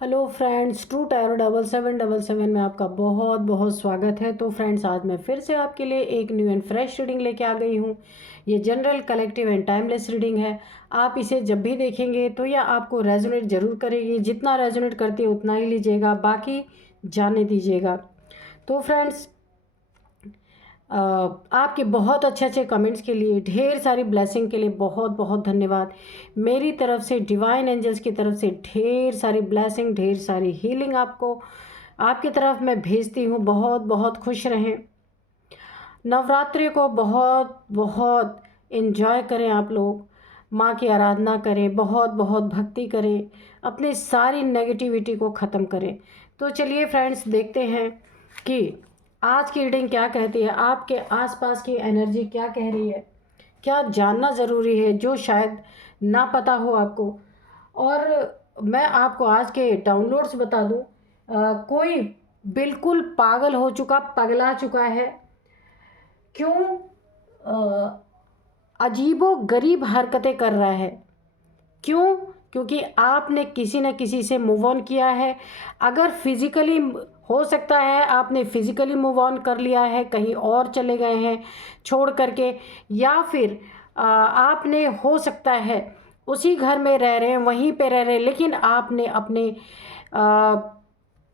Hello friends, true tarot 7777 में आपका बहुत बहुत स्वागत है। तो फ्रेंड्स, आज मैं फिर से आपके लिए एक न्यू एंड फ्रेश रीडिंग लेके आ गई हूँ। ये general, collective and timeless reading है। आप इसे जब भी देखेंगे तो यह आपको रेजोनेट ज़रूर करेगी। जितना रेजोनेट करती है उतना ही लीजिएगा, बाकी जाने दीजिएगा। तो फ्रेंड्स, आपके बहुत अच्छे अच्छे कमेंट्स के लिए, ढेर सारी ब्लेसिंग के लिए बहुत बहुत धन्यवाद। मेरी तरफ से, डिवाइन एंजल्स की तरफ से ढेर सारी ब्लेसिंग, ढेर सारी हीलिंग आपको आपकी तरफ मैं भेजती हूँ। बहुत बहुत खुश रहें। नवरात्रि को बहुत बहुत इन्जॉय करें। आप लोग माँ की आराधना करें, बहुत बहुत भक्ति करें, अपनी सारी नेगेटिविटी को ख़त्म करें। तो चलिए फ्रेंड्स, देखते हैं कि आज की रीडिंग क्या कहती है, आपके आसपास की एनर्जी क्या कह रही है, क्या जानना ज़रूरी है जो शायद ना पता हो आपको। और मैं आपको आज के डाउनलोड्स बता दूं। कोई बिल्कुल पागल हो चुका, पगला चुका है। क्यों अजीबो गरीब हरकतें कर रहा है? क्यों? क्योंकि आपने किसी न किसी से मूव ऑन किया है। अगर फिज़िकली हो सकता है आपने फिज़िकली मूव ऑन कर लिया है, कहीं और चले गए हैं छोड़ करके, या फिर आपने हो सकता है उसी घर में रह रहे हैं, वहीं पे रह रहे हैं, लेकिन आपने अपने आ,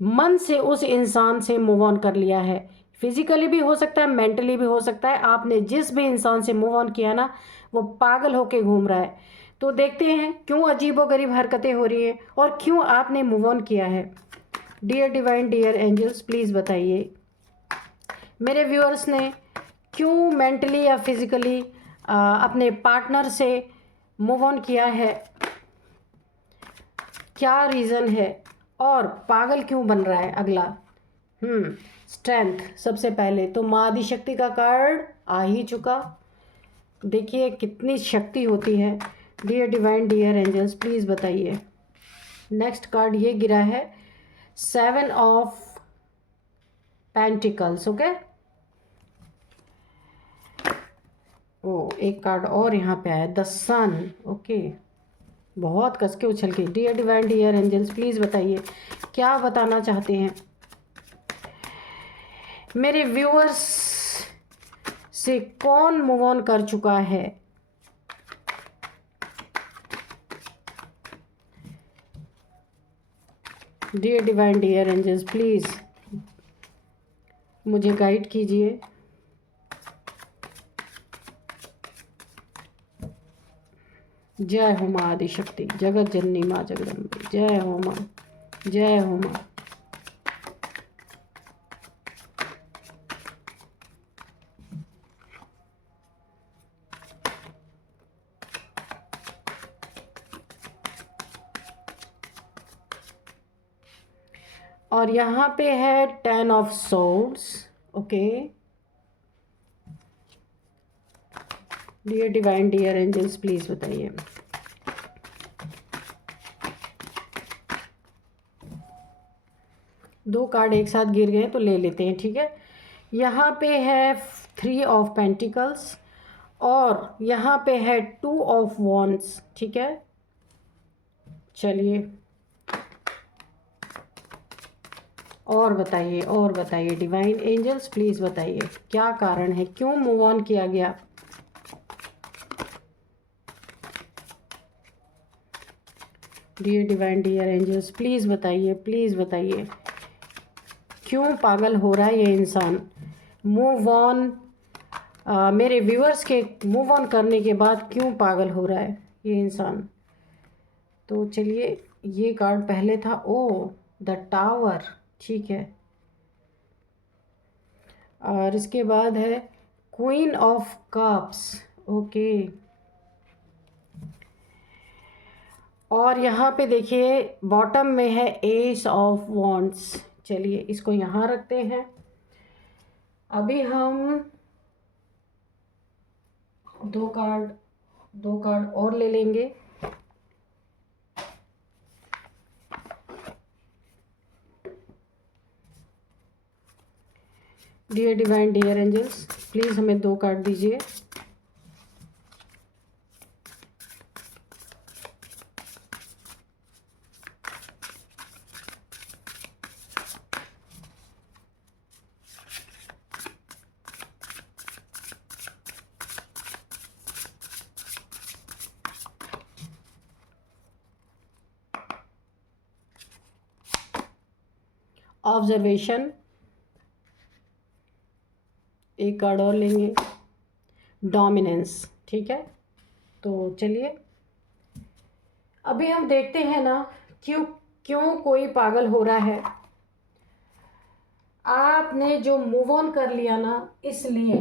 मन से उस इंसान से मूव ऑन कर लिया है। फिजिकली भी हो सकता है, मेंटली भी हो सकता है। आपने जिस भी इंसान से मूव ऑन किया ना, वो पागल होके घूम रहा है। तो देखते हैं क्यों अजीबोगरीब हरकतें हो रही हैं और क्यों आपने मूव ऑन किया है। Dear divine, dear angels, please बताइए मेरे व्यूअर्स ने क्यों मेंटली या फिजिकली अपने पार्टनर से मूव ऑन किया है, क्या रीज़न है, और पागल क्यों बन रहा है अगला। स्ट्रेंथ सबसे पहले तो माँ आदिशक्ति का कार्ड आ ही चुका। देखिए कितनी शक्ति होती है। Dear divine, dear angels, please बताइए। नेक्स्ट कार्ड ये गिरा है, 7 ऑफ पेंटिकल्स। ओके, ओ एक कार्ड और यहाँ पे आया, द सन। ओके, बहुत कस के उछल के। Dear divine, dear angels, please बताइए क्या बताना चाहते हैं मेरे व्यूअर्स से। कौन मूव ऑन कर चुका है? Dear divine, dear angels, please मुझे गाइड कीजिए। जय हो माँ आदिशक्ति, जगत जननी माँ जगदम्बे। जय हो माँ, जय हो माँ। और यहाँ पे है 10 of swords. Okay, dear divine, dear angels, please बताइए। दो कार्ड एक साथ गिर गए तो ले लेते हैं, ठीक है। यहाँ पे है 3 ऑफ पेंटिकल्स और यहाँ पे है 2 ऑफ वॉन्ड्स, ठीक है। चलिए और बताइए, और बताइए डिवाइन एंजल्स, प्लीज़ बताइए क्या कारण है, क्यों मूव ऑन किया गया। Dear divine, dear angels, please बताइए, प्लीज़ बताइए क्यों पागल हो रहा है ये इंसान। मूव ऑन, मेरे व्यूअर्स के मूव ऑन करने के बाद क्यों पागल हो रहा है ये इंसान। तो चलिए, ये कार्ड पहले था, ओ द टावर, ठीक है। और इसके बाद है क्वीन ऑफ कप्स। ओके, और यहाँ पे देखिए बॉटम में है एस ऑफ वॉन्ड्स। चलिए इसको यहाँ रखते हैं। अभी हम दो कार्ड और ले लेंगे। Dear divine, dear angels, please हमें 2 कार्ड दीजिए। ऑब्जर्वेशन, एक कार्ड और लेंगे, डोमिनेंस। ठीक है, तो चलिए अभी हम देखते हैं ना क्यों क्यों कोई पागल हो रहा है। आपने जो मूव ऑन कर लिया ना, इसलिए,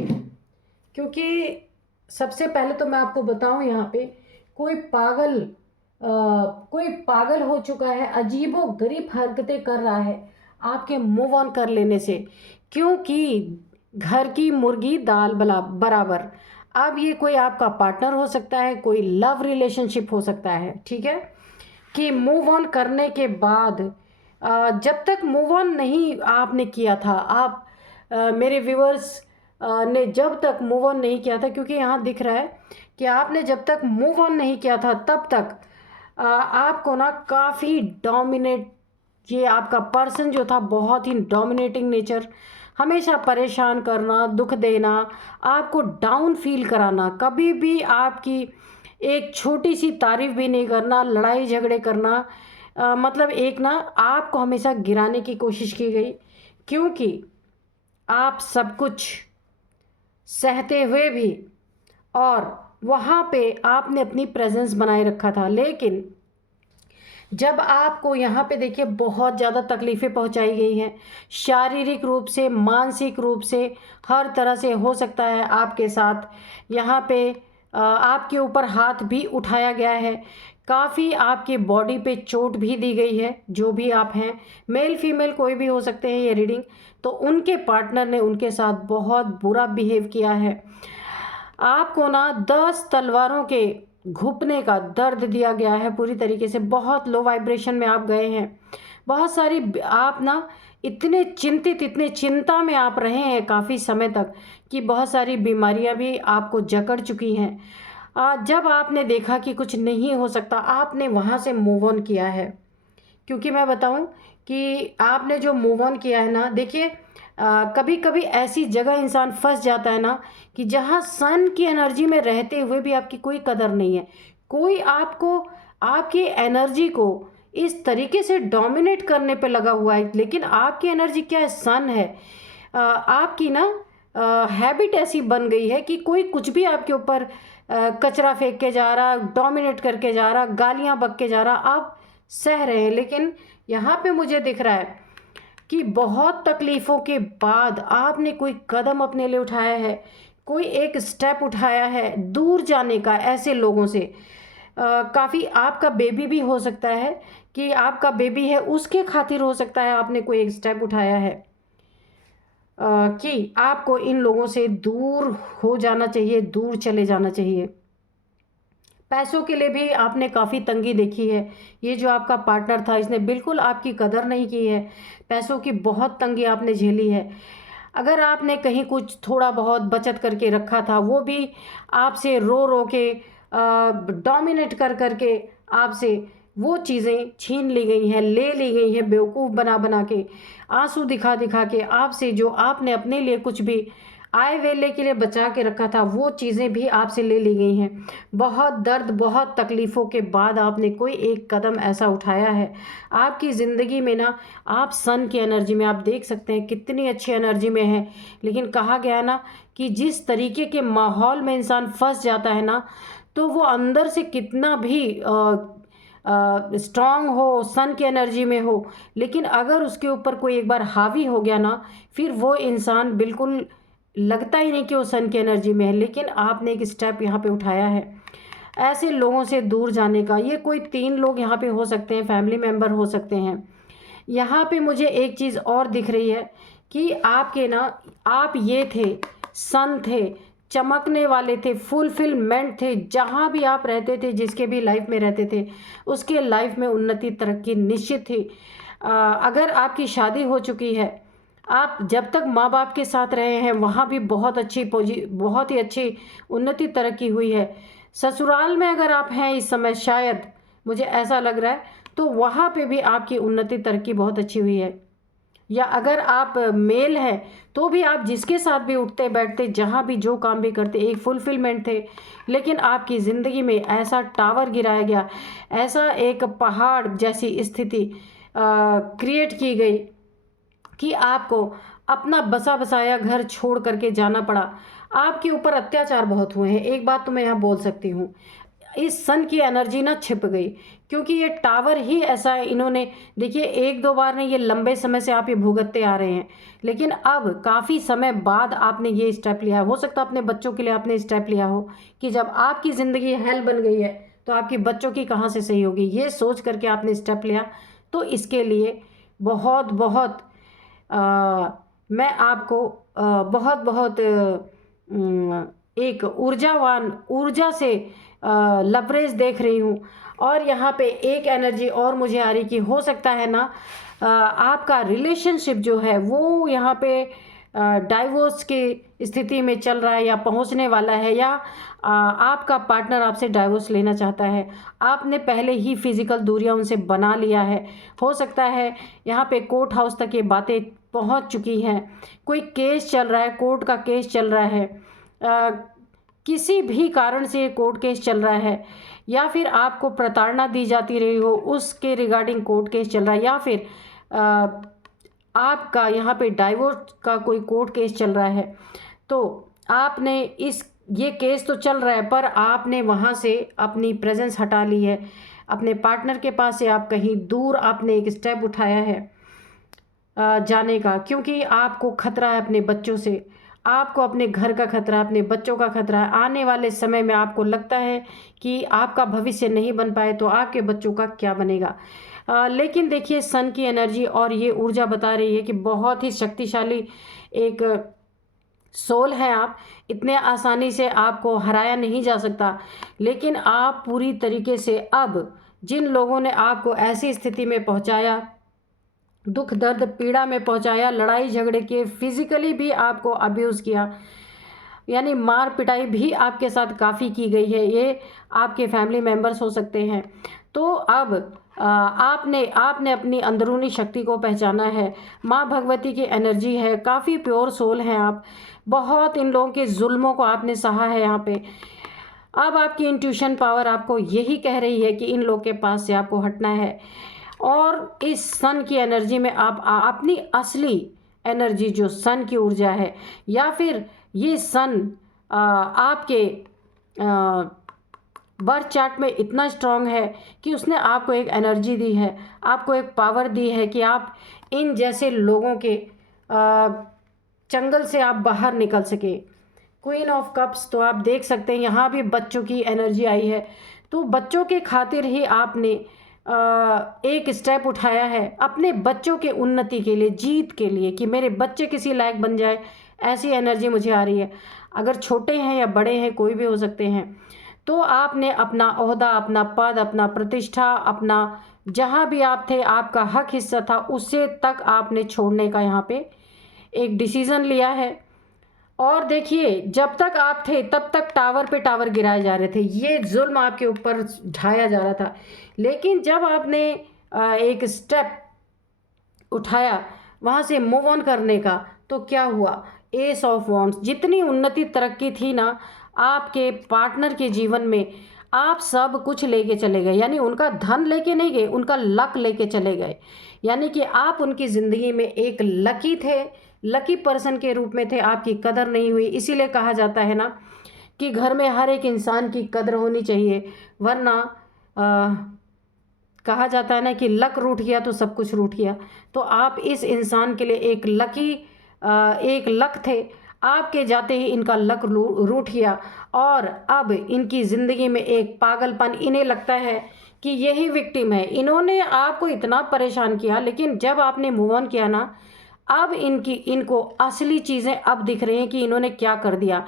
क्योंकि सबसे पहले तो मैं आपको बताऊं, यहाँ पे कोई पागल हो चुका है, अजीबो गरीब हरकतें कर रहा है आपके मूव ऑन कर लेने से, क्योंकि घर की मुर्गी दाल बराबर। अब ये कोई आपका पार्टनर हो सकता है, कोई लव रिलेशनशिप हो सकता है। ठीक है, कि मूव ऑन करने के बाद जब तक मूव ऑन नहीं आपने किया था, आप मेरे व्यूअर्स ने जब तक मूव ऑन नहीं किया था, क्योंकि यहाँ दिख रहा है कि आपने जब तक मूव ऑन नहीं किया था तब तक आपको ना काफ़ी डोमिनेट, ये आपका पर्सन जो था बहुत ही डोमिनेटिंग नेचर, हमेशा परेशान करना, दुख देना, आपको डाउन फील कराना, कभी भी आपकी एक छोटी सी तारीफ भी नहीं करना, लड़ाई झगड़े करना, मतलब एक ना आपको हमेशा गिराने की कोशिश की गई, क्योंकि आप सब कुछ सहते हुए भी और वहाँ पे आपने अपनी प्रेजेंस बनाए रखा था। लेकिन जब आपको यहाँ पे देखिए बहुत ज़्यादा तकलीफ़ें पहुँचाई गई हैं, शारीरिक रूप से, मानसिक रूप से, हर तरह से हो सकता है आपके साथ। यहाँ पे आपके ऊपर हाथ भी उठाया गया है, काफ़ी आपकी बॉडी पे चोट भी दी गई है। जो भी आप हैं, मेल फीमेल कोई भी हो सकते हैं ये रीडिंग, तो उनके पार्टनर ने उनके साथ बहुत बुरा बिहेव किया है। आपको ना 10 तलवारों के घुपने का दर्द दिया गया है पूरी तरीके से, बहुत लो वाइब्रेशन में आप गए हैं। बहुत सारी आप ना इतने चिंतित, इतने चिंता में आप रहे हैं काफ़ी समय तक कि बहुत सारी बीमारियां भी आपको जकड़ चुकी हैं। जब आपने देखा कि कुछ नहीं हो सकता, आपने वहाँ से मूव ऑन किया है। क्योंकि मैं बताऊं कि आपने जो मूव ऑन किया है ना, देखिए कभी कभी ऐसी जगह इंसान फंस जाता है ना कि जहाँ सन की एनर्जी में रहते हुए भी आपकी कोई कदर नहीं है। कोई आपको, आपकी एनर्जी को इस तरीके से डोमिनेट करने पे लगा हुआ है, लेकिन आपकी एनर्जी क्या है, सन है। आपकी ना हैबिट ऐसी बन गई है कि कोई कुछ भी आपके ऊपर कचरा फेंक के जा रहा, डोमिनेट करके जा रहा, गालियाँ बक के जा रहा, आप सह रहे हैं। लेकिन यहाँ पे मुझे दिख रहा है कि बहुत तकलीफ़ों के बाद आपने कोई कदम अपने लिए उठाया है, कोई एक स्टेप उठाया है दूर जाने का ऐसे लोगों से। काफ़ी आपका बेबी भी हो सकता है कि आपका बेबी है, उसके खातिर हो सकता है आपने कोई एक स्टेप उठाया है कि आपको इन लोगों से दूर हो जाना चाहिए, दूर चले जाना चाहिए। पैसों के लिए भी आपने काफ़ी तंगी देखी है। ये जो आपका पार्टनर था, इसने बिल्कुल आपकी कदर नहीं की है, पैसों की बहुत तंगी आपने झेली है। अगर आपने कहीं कुछ थोड़ा बहुत बचत करके रखा था, वो भी आपसे रो रो के, डोमिनेट कर करके आपसे वो चीज़ें छीन ली गई हैं, ले ली गई हैं, बेवकूफ़ बना बना के, आंसू दिखा दिखा के आपसे, जो आपने अपने लिए कुछ भी आय वेले के लिए बचा के रखा था, वो चीज़ें भी आपसे ले ली गई हैं। बहुत दर्द, बहुत तकलीफ़ों के बाद आपने कोई एक कदम ऐसा उठाया है। आपकी ज़िंदगी में ना, आप सन की एनर्जी में, आप देख सकते हैं कितनी अच्छी एनर्जी में है। लेकिन कहा गया ना कि जिस तरीके के माहौल में इंसान फंस जाता है ना, तो वो अंदर से कितना भी स्ट्रांग हो, सन की एनर्जी में हो, लेकिन अगर उसके ऊपर कोई एक बार हावी हो गया ना, फिर वो इंसान बिल्कुल लगता ही नहीं कि वो सन की एनर्जी में है। लेकिन आपने एक स्टेप यहाँ पे उठाया है ऐसे लोगों से दूर जाने का। ये कोई 3 लोग यहाँ पे हो सकते हैं, फैमिली मेम्बर हो सकते हैं। यहाँ पे मुझे एक चीज़ और दिख रही है कि आपके ना, आप ये थे, सन थे, चमकने वाले थे, फुलफिलमेंट थे। जहाँ भी आप रहते थे, जिसके भी लाइफ में रहते थे, उसके लाइफ में उन्नति, तरक्की निश्चित थी। अगर आपकी शादी हो चुकी है, आप जब तक माँ बाप के साथ रहे हैं, वहाँ भी बहुत बहुत ही अच्छी उन्नति तरक्की हुई है। ससुराल में अगर आप हैं इस समय, शायद मुझे ऐसा लग रहा है, तो वहाँ पे भी आपकी उन्नति तरक्की बहुत अच्छी हुई है। या अगर आप मेल हैं, तो भी आप जिसके साथ भी उठते बैठते, जहाँ भी जो काम भी करते, एक फुलफिलमेंट थे। लेकिन आपकी ज़िंदगी में ऐसा टावर गिराया गया, ऐसा एक पहाड़ जैसी स्थिति क्रिएट की गई, कि आपको अपना बसा बसाया घर छोड़ करके जाना पड़ा। आपके ऊपर अत्याचार बहुत हुए हैं। एक बात तो मैं यहाँ बोल सकती हूँ, इस सन की एनर्जी ना छिप गई, क्योंकि ये टावर ही ऐसा है। इन्होंने देखिए एक दो बार नहीं, ये लंबे समय से आप ये भुगतते आ रहे हैं, लेकिन अब काफ़ी समय बाद आपने ये स्टेप लिया है। हो सकता है अपने बच्चों के लिए आपने स्टेप लिया हो कि जब आपकी ज़िंदगी हेल बन गई है तो आपकी बच्चों की कहाँ से सही होगी, ये सोच करके आपने स्टेप लिया। तो इसके लिए बहुत बहुत मैं आपको बहुत बहुत एक ऊर्जावान ऊर्जा से लवरेज देख रही हूँ। और यहाँ पे एक एनर्जी और मुझे आ रही कि हो सकता है ना आपका रिलेशनशिप जो है वो यहाँ पे डाइवोर्स की स्थिति में चल रहा है या पहुँचने वाला है, या आपका पार्टनर आपसे डाइवोर्स लेना चाहता है। आपने पहले ही फिज़िकल दूरियां उनसे बना लिया है। हो सकता है यहाँ पे कोर्ट हाउस तक ये बातें पहुँच चुकी हैं, कोई केस चल रहा है, कोर्ट का केस चल रहा है, किसी भी कारण से ये कोर्ट केस चल रहा है, या फिर आपको प्रताड़ना दी जाती रही हो उसके रिगार्डिंग कोर्ट केस चल रहा है, या फिर आपका यहाँ पे डाइवोर्स का कोई कोर्ट केस चल रहा है। तो आपने ये केस तो चल रहा है, पर आपने वहाँ से अपनी प्रेजेंस हटा ली है, अपने पार्टनर के पास से आप कहीं दूर आपने एक स्टेप उठाया है जाने का, क्योंकि आपको खतरा है अपने बच्चों से, आपको अपने घर का खतरा, अपने बच्चों का खतरा है। आने वाले समय में आपको लगता है कि आपका भविष्य नहीं बन पाए तो आपके बच्चों का क्या बनेगा। लेकिन देखिए सन की एनर्जी और ये ऊर्जा बता रही है कि बहुत ही शक्तिशाली एक सोल है आप, इतने आसानी से आपको हराया नहीं जा सकता। लेकिन आप पूरी तरीके से अब जिन लोगों ने आपको ऐसी स्थिति में पहुंचाया, दुख दर्द पीड़ा में पहुंचाया, लड़ाई झगड़े के, फिजिकली भी आपको अब्यूज़ किया, यानी मार पिटाई भी आपके साथ काफ़ी की गई है, ये आपके फैमिली मेंबर्स हो सकते हैं। तो अब आपने अपनी अंदरूनी शक्ति को पहचाना है। माँ भगवती की एनर्जी है, काफ़ी प्योर सोल हैं आप, बहुत इन लोगों के जुल्मों को आपने सहा है यहाँ पे। अब आपकी इंट्यूशन पावर आपको यही कह रही है कि इन लोग के पास से आपको हटना है, और इस सन की एनर्जी में आप अपनी असली एनर्जी जो सन की ऊर्जा है, या फिर ये सन आपके बर्थ चार्ट में इतना स्ट्रांग है कि उसने आपको एक एनर्जी दी है, आपको एक पावर दी है कि आप इन जैसे लोगों के चंगल से आप बाहर निकल सके। क्वीन ऑफ कप्स, तो आप देख सकते हैं यहाँ भी बच्चों की एनर्जी आई है। तो बच्चों के खातिर ही आपने एक स्टेप उठाया है अपने बच्चों के उन्नति के लिए, जीत के लिए, कि मेरे बच्चे किसी लायक बन जाए, ऐसी एनर्जी मुझे आ रही है। अगर छोटे हैं या बड़े हैं, कोई भी हो सकते हैं। तो आपने अपना ओहदा, अपना पद, अपना प्रतिष्ठा, अपना जहाँ भी आप थे, आपका हक हिस्सा था, उससे तक आपने छोड़ने का यहाँ पे एक डिसीज़न लिया है। और देखिए जब तक आप थे तब तक टावर पे टावर गिराए जा रहे थे, ये जुल्म आपके ऊपर ढाया जा रहा था। लेकिन जब आपने एक स्टेप उठाया वहाँ से मूव ऑन करने का, तो क्या हुआ, एस ऑफ वॉन्ड्स, जितनी उन्नति तरक्की थी ना आपके पार्टनर के जीवन में, आप सब कुछ लेके चले गए। यानी उनका धन लेके नहीं गए, उनका लक लेके चले गए। यानी कि आप उनकी ज़िंदगी में एक लकी थे, लकी पर्सन के रूप में थे, आपकी कदर नहीं हुई। इसीलिए कहा जाता है ना कि घर में हर एक इंसान की कदर होनी चाहिए, वरना कहा जाता है ना कि लक रूठ गया तो सब कुछ रूठ गया। तो आप इस इंसान के लिए एक लक थे, आपके जाते ही इनका लक रूठ गया, और अब इनकी ज़िंदगी में एक पागलपन, इन्हें लगता है कि यही विक्टिम है, इन्होंने आपको इतना परेशान किया। लेकिन जब आपने मूव ऑन किया ना, अब इनको असली चीज़ें अब दिख रही हैं कि इन्होंने क्या कर दिया।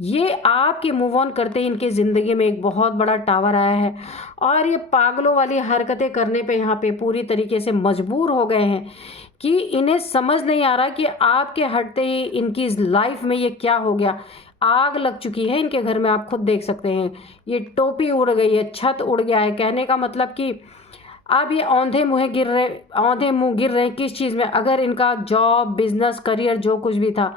ये आपके मूव ऑन करते ही इनके ज़िंदगी में एक बहुत बड़ा टावर आया है, और ये पागलों वाली हरकतें करने पे यहाँ पे पूरी तरीके से मजबूर हो गए हैं कि इन्हें समझ नहीं आ रहा कि आपके हटते ही इनकी लाइफ में ये क्या हो गया। आग लग चुकी है इनके घर में, आप खुद देख सकते हैं। ये टोपी उड़ गई है, छत उड़ गया है। कहने का मतलब कि अब ये औंधे मुँह गिर रहे हैं किस चीज़ में, अगर इनका जॉब, बिजनेस, करियर जो कुछ भी था,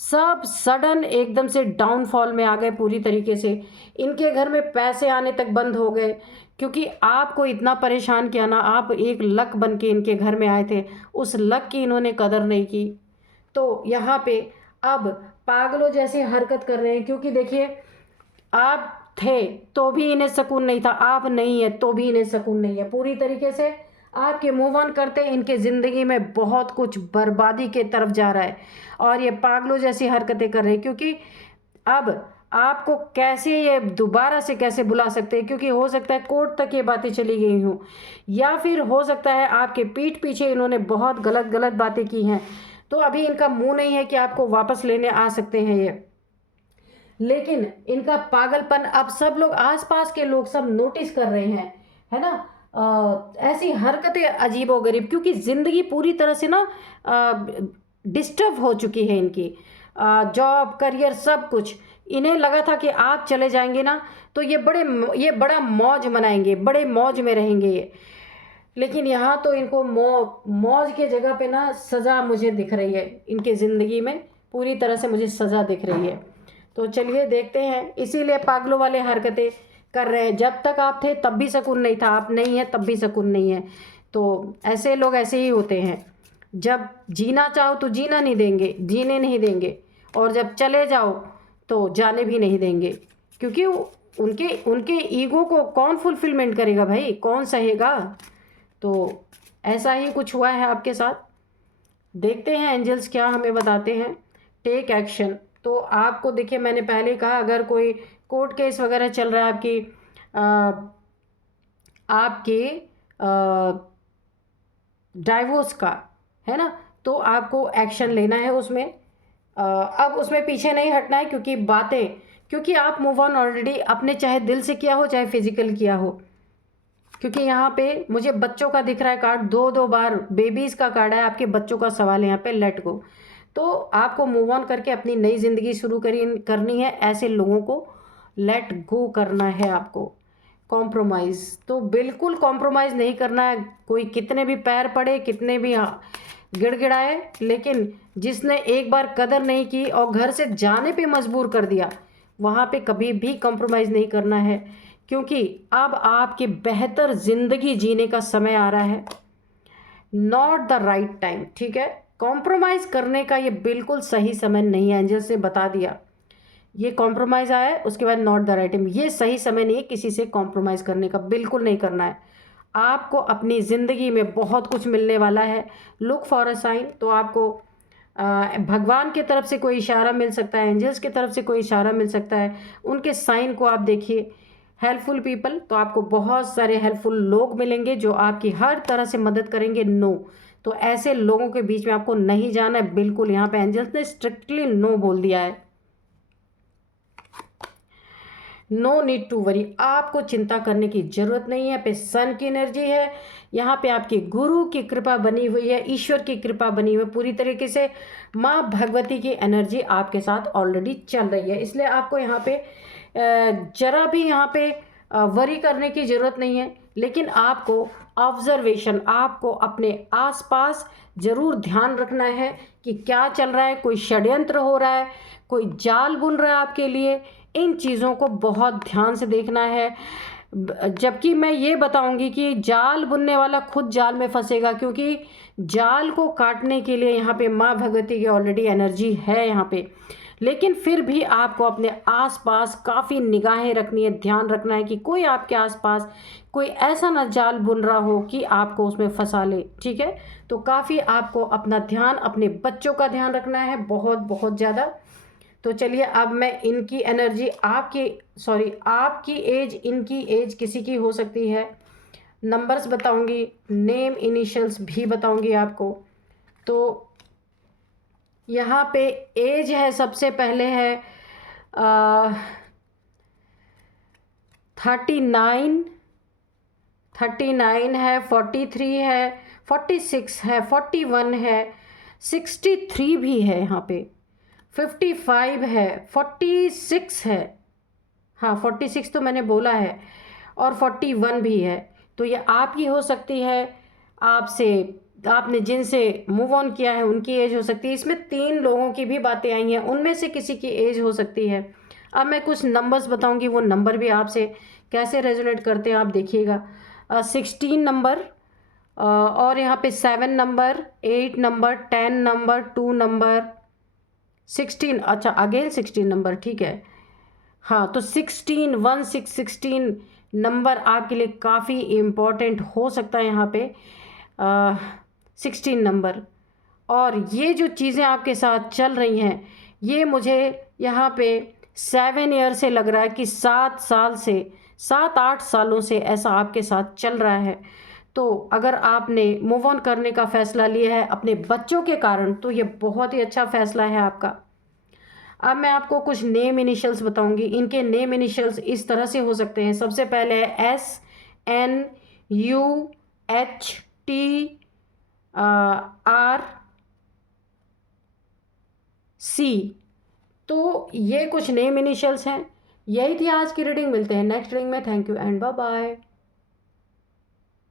सब सडन एकदम से डाउनफॉल में आ गए पूरी तरीके से। इनके घर में पैसे आने तक बंद हो गए, क्योंकि आपको इतना परेशान किया ना, आप एक लक बन के इनके घर में आए थे, उस लक की इन्होंने कदर नहीं की। तो यहाँ पे अब पागलों जैसी हरकत कर रहे हैं, क्योंकि देखिए आप थे तो भी इन्हें सुकून नहीं था, आप नहीं है तो भी इन्हें सुकून नहीं है। पूरी तरीके से आपके मूव ऑन करते इनके ज़िंदगी में बहुत कुछ बर्बादी के तरफ जा रहा है, और ये पागलों जैसी हरकतें कर रहे हैं। क्योंकि अब आपको कैसे ये दोबारा से कैसे बुला सकते हैं, क्योंकि हो सकता है कोर्ट तक ये बातें चली गई हों, या फिर हो सकता है आपके पीठ पीछे इन्होंने बहुत गलत गलत बातें की हैं। तो अभी इनका मुंह नहीं है कि आपको वापस लेने आ सकते हैं ये, लेकिन इनका पागलपन अब सब लोग, आसपास के लोग सब नोटिस कर रहे हैं, है ना। ऐसी हरकतें अजीबोगरीब, क्योंकि ज़िंदगी पूरी तरह से ना डिस्टर्ब हो चुकी है इनकी, जॉब करियर सब कुछ। इन्हें लगा था कि आप चले जाएंगे ना तो ये बड़ा मौज मनाएंगे, बड़े मौज में रहेंगे ये, लेकिन यहाँ तो इनको मौज के जगह पे ना सज़ा मुझे दिख रही है, इनके ज़िंदगी में पूरी तरह से मुझे सज़ा दिख रही है। तो चलिए देखते हैं, इसीलिए पागलों वाले हरकतें कर रहे हैं। जब तक आप थे तब भी सुकून नहीं था, आप नहीं है तब भी सुकून नहीं है। तो ऐसे लोग ऐसे ही होते हैं, जब जीना चाहो तो जीना नहीं देंगे, जीने नहीं देंगे, और जब चले जाओ तो जाने भी नहीं देंगे। क्योंकि उनके उनके ईगो को कौन फुलफिलमेंट करेगा भाई, कौन सहेगा। तो ऐसा ही कुछ हुआ है आपके साथ। देखते हैं एंजल्स क्या हमें बताते हैं। Take action. तो आपको देखिए, मैंने पहले कहा अगर कोई कोर्ट केस वगैरह चल रहा है आपके डाइवोर्स का, है ना, तो आपको एक्शन लेना है उसमें। अब उसमें पीछे नहीं हटना है, क्योंकि आप मूव ऑन ऑलरेडी अपने चाहे दिल से किया हो चाहे फिजिकल किया हो। क्योंकि यहाँ पे मुझे बच्चों का दिख रहा है कार्ड, दो बार बेबीज़ का कार्ड है, आपके बच्चों का सवाल है यहाँ पे, लेट गो। तो आपको मूव ऑन करके अपनी नई ज़िंदगी शुरू करनी है। ऐसे लोगों को लेट गो करना है आपको। कॉम्प्रोमाइज़ तो बिल्कुल कॉम्प्रोमाइज़ नहीं करना है। कोई कितने भी पैर पड़े, कितने भी गिड़गिड़ाए, लेकिन जिसने एक बार कदर नहीं की और घर से जाने पे मजबूर कर दिया, वहाँ पे कभी भी कॉम्प्रोमाइज़ नहीं करना है। क्योंकि अब आपकी बेहतर ज़िंदगी जीने का समय आ रहा है, नॉट द राइट टाइम। ठीक है, कॉम्प्रोमाइज़ करने का ये बिल्कुल सही समय नहीं है। एंजल्स ने बता दिया, ये कॉम्प्रोमाइज़ आया है, उसके बाद नॉट द राइट टाइम। ये सही समय नहीं है किसी से कॉम्प्रोमाइज़ करने का, बिल्कुल नहीं करना है। आपको अपनी ज़िंदगी में बहुत कुछ मिलने वाला है। Look for a sign. तो आपको भगवान की तरफ से कोई इशारा मिल सकता है, एंजल्स की तरफ से कोई इशारा मिल सकता है, उनके साइन को आप देखिए। हेल्पफुल पीपल, तो आपको बहुत सारे हेल्पफुल लोग मिलेंगे जो आपकी हर तरह से मदद करेंगे। नो, तो ऐसे लोगों के बीच में आपको नहीं जाना है बिल्कुल। यहाँ पे एंजल्स ने स्ट्रिक्टली नो बोल दिया है। नो नीड टू वरी, आपको चिंता करने की जरूरत नहीं है। पे सन की एनर्जी है, यहाँ पे आपके गुरु की कृपा बनी हुई है, ईश्वर की कृपा बनी हुई है पूरी तरीके से। माँ भगवती की एनर्जी आपके साथ ऑलरेडी चल रही है, इसलिए आपको यहाँ पे जरा भी यहाँ पे वरी करने की ज़रूरत नहीं है। लेकिन आपको ऑब्जर्वेशन, आपको अपने आसपास ज़रूर ध्यान रखना है कि क्या चल रहा है, कोई षड्यंत्र हो रहा है, कोई जाल बुन रहा है आपके लिए। इन चीज़ों को बहुत ध्यान से देखना है। जबकि मैं ये बताऊंगी कि जाल बुनने वाला खुद जाल में फंसेगा, क्योंकि जाल को काटने के लिए यहाँ पे माँ भगवती की ऑलरेडी एनर्जी है यहाँ पे। लेकिन फिर भी आपको अपने आसपास काफ़ी निगाहें रखनी है, ध्यान रखना है कि कोई आपके आसपास कोई ऐसा ना जाल बुन रहा हो कि आपको उसमें फंसा ले। ठीक है, तो काफ़ी आपको अपना ध्यान, अपने बच्चों का ध्यान रखना है, बहुत बहुत ज़्यादा। तो चलिए अब मैं इनकी एनर्जी, आपकी एज, इनकी एज किसी की हो सकती है, नंबर्स बताऊंगी, नेम इनिशियल्स भी बताऊंगी आपको। तो यहाँ पे एज है, सबसे पहले है 39 है, 43 है, 46 है, 41 है, 63 भी है, यहाँ पे 55 है, 46 है, हाँ 46 तो मैंने बोला है, और 41 भी है। तो ये आपकी हो सकती है, आपने जिनसे मूव ऑन किया है उनकी एज हो सकती है। इसमें 3 लोगों की भी बातें आई हैं, उनमें से किसी की एज हो सकती है। अब मैं कुछ नंबर्स बताऊंगी, वो नंबर भी आपसे कैसे रेजोनेट करते हैं आप देखिएगा। 16 नंबर और यहाँ पे 7 नंबर, 8 नंबर, 10 नंबर, 2 नंबर, 16, अच्छा अगेन 16 नंबर, ठीक है। हाँ तो 16 1 6 16 नंबर आपके लिए काफ़ी इम्पोर्टेंट हो सकता है यहाँ पे 16 नंबर। और ये जो चीज़ें आपके साथ चल रही हैं ये मुझे यहाँ पे 7 ईयर से लग रहा है कि 7 साल से 7-8 सालों से ऐसा आपके साथ चल रहा है। तो अगर आपने मूव ऑन करने का फ़ैसला लिया है अपने बच्चों के कारण तो ये बहुत ही अच्छा फ़ैसला है आपका। अब मैं आपको कुछ नेम इनिशियल्स बताऊंगी। इनके नेम इनिशियल्स इस तरह से हो सकते हैं। सबसे पहले है SNUHTRC। तो ये कुछ नेम इनिशियल्स हैं। यही थी आज की रीडिंग। मिलते हैं नेक्स्ट रीडिंग में। Thank you and bye bye.